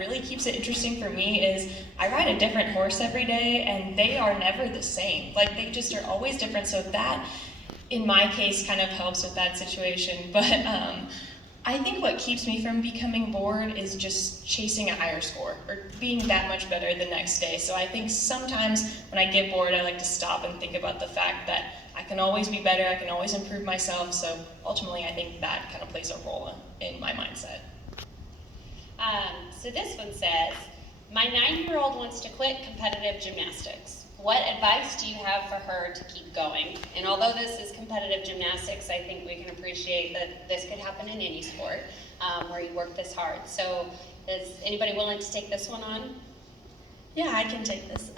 really keeps it interesting for me is I ride a different horse every day, and they are never the same. Like, they just are always different, so that, in my case, kind of helps with that situation. But I think what keeps me from becoming bored is just chasing a higher score or being that much better the next day. So I think sometimes when I get bored, I like to stop and think about the fact that I can always be better, I can always improve myself. So ultimately, I think that kind of plays a role in my mindset. So this one says, my 9-year-old wants to quit competitive gymnastics. What advice do you have for her to keep going? And although this is competitive gymnastics, I think we can appreciate that this could happen in any sport where you work this hard. So is anybody willing to take this one on? Yeah, I can take this.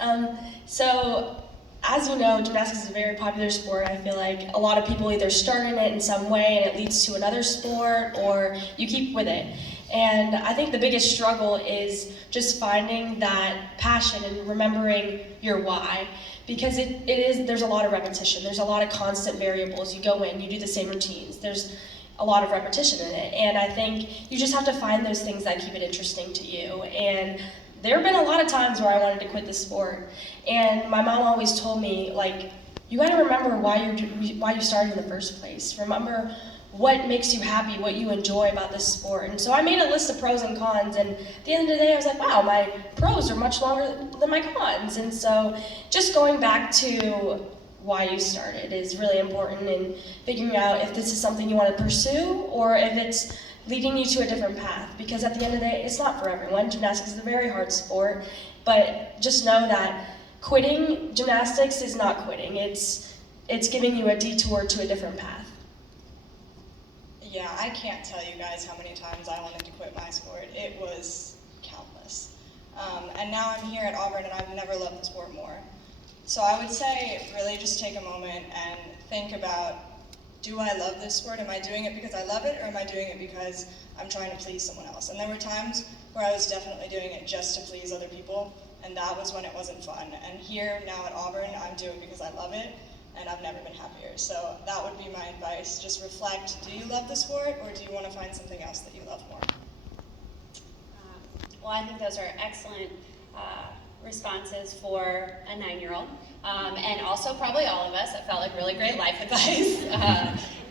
So as you know, gymnastics is a very popular sport. I feel like a lot of people either start in it in some way and it leads to another sport, or you keep with it. And I think the biggest struggle is just finding that passion and remembering your why. Because there's a lot of repetition. There's a lot of constant variables. You go in, you do the same routines. There's a lot of repetition in it. And I think you just have to find those things that keep it interesting to you. And there have been a lot of times where I wanted to quit the sport. And my mom always told me, like, you gotta remember why you started in the first place. Remember what makes you happy, what you enjoy about this sport. And so I made a list of pros and cons, and at the end of the day I was like, wow, my pros are much longer than my cons. And so just going back to why you started is really important, in figuring out if this is something you want to pursue or if it's leading you to a different path. Because at the end of the day, it's not for everyone. Gymnastics is a very hard sport, but just know that quitting gymnastics is not quitting. It's giving you a detour to a different path. Yeah, I can't tell you guys how many times I wanted to quit my sport. It was countless. And now I'm here at Auburn and I've never loved the sport more. So I would say really just take a moment and think about, do I love this sport? Am I doing it because I love it, or am I doing it because I'm trying to please someone else? And there were times where I was definitely doing it just to please other people, and that was when it wasn't fun. And here now at Auburn, I'm doing it because I love it, and I've never been happier. So that would be my advice. Just reflect, do you love the sport, or do you want to find something else that you love more? Well, I think those are excellent responses for a 9-year-old. And also probably all of us. That felt like really great life advice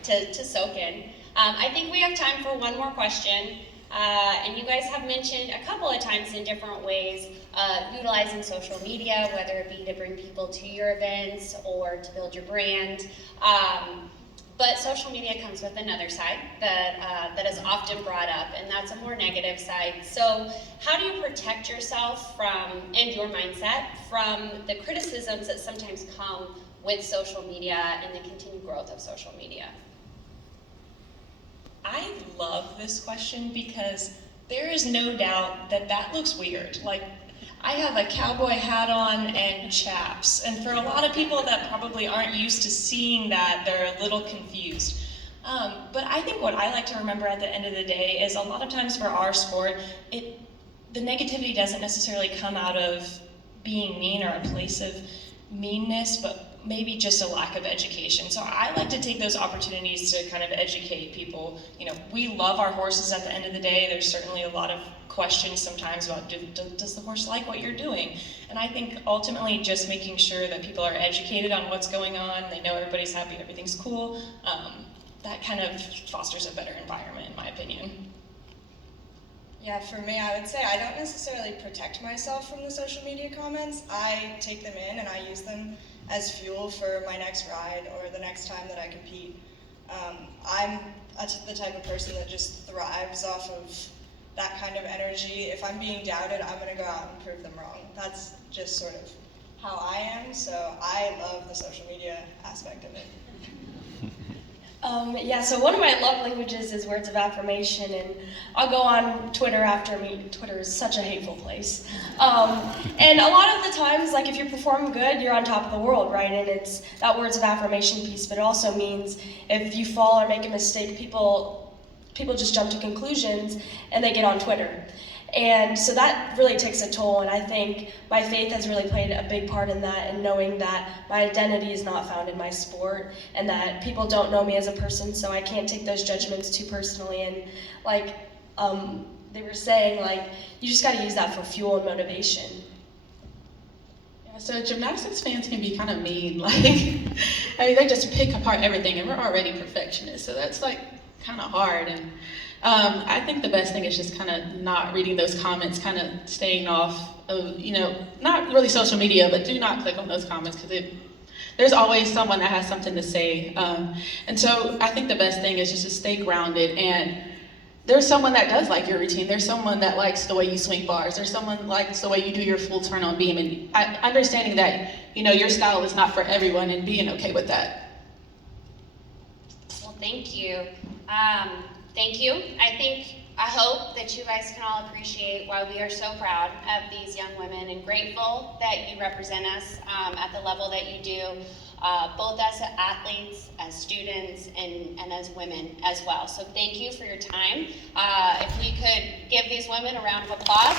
to soak in. I think we have time for one more question. And you guys have mentioned a couple of times in different ways utilizing social media, whether it be to bring people to your events or to build your brand. But social media comes with another side that is often brought up, and that's a more negative side. So how do you protect yourself from, and your mindset, from the criticisms that sometimes come with social media and the continued growth of social media? I love this question because there is no doubt that that looks weird. Like, I have a cowboy hat on and chaps, and for a lot of people that probably aren't used to seeing that, they're a little confused. But I think what I like to remember at the end of the day is a lot of times for our sport, the negativity doesn't necessarily come out of being mean or a place of meanness, but maybe just a lack of education. So I like to take those opportunities to kind of educate people. You know, we love our horses at the end of the day. There's certainly a lot of questions sometimes about, does the horse like what you're doing? And I think ultimately just making sure that people are educated on what's going on, they know everybody's happy, everything's cool, that kind of fosters a better environment, in my opinion. Yeah, for me, I would say I don't necessarily protect myself from the social media comments. I take them in and I use them as fuel for my next ride or the next time that I compete. I'm the type of person that just thrives off of that kind of energy. If I'm being doubted, I'm going to go out and prove them wrong. That's just sort of how I am, so I love the social media aspect of it. Yeah, so one of my love languages is words of affirmation, and I'll go on Twitter after me. Twitter is such a hateful place. And a lot of the times, like, if you're performing good, you're on top of the world, right? And it's that words of affirmation piece, but it also means if you fall or make a mistake, people just jump to conclusions and they get on Twitter. And so that really takes a toll, and I think my faith has really played a big part in that, and knowing that my identity is not found in my sport, and that people don't know me as a person, so I can't take those judgments too personally. And like, they were saying like you just got to use that for fuel and motivation. Yeah, so gymnastics fans can be kind of mean. Like, I mean, they just pick apart everything, and we're already perfectionists, so that's like kind of hard. And I think the best thing is just kind of not reading those comments, kind of staying off of, not really social media, but do not click on those comments because there's always someone that has something to say. And so I think the best thing is just to stay grounded. And there's someone that does like your routine. There's someone that likes the way you swing bars. There's someone that likes the way you do your full turn on beam. And understanding that, your style is not for everyone and being okay with that. Well, thank you. Thank you. I hope that you guys can all appreciate why we are so proud of these young women and grateful that you represent us at the level that you do, both as athletes, as students, and as women as well. So thank you for your time. If we could give these women a round of applause.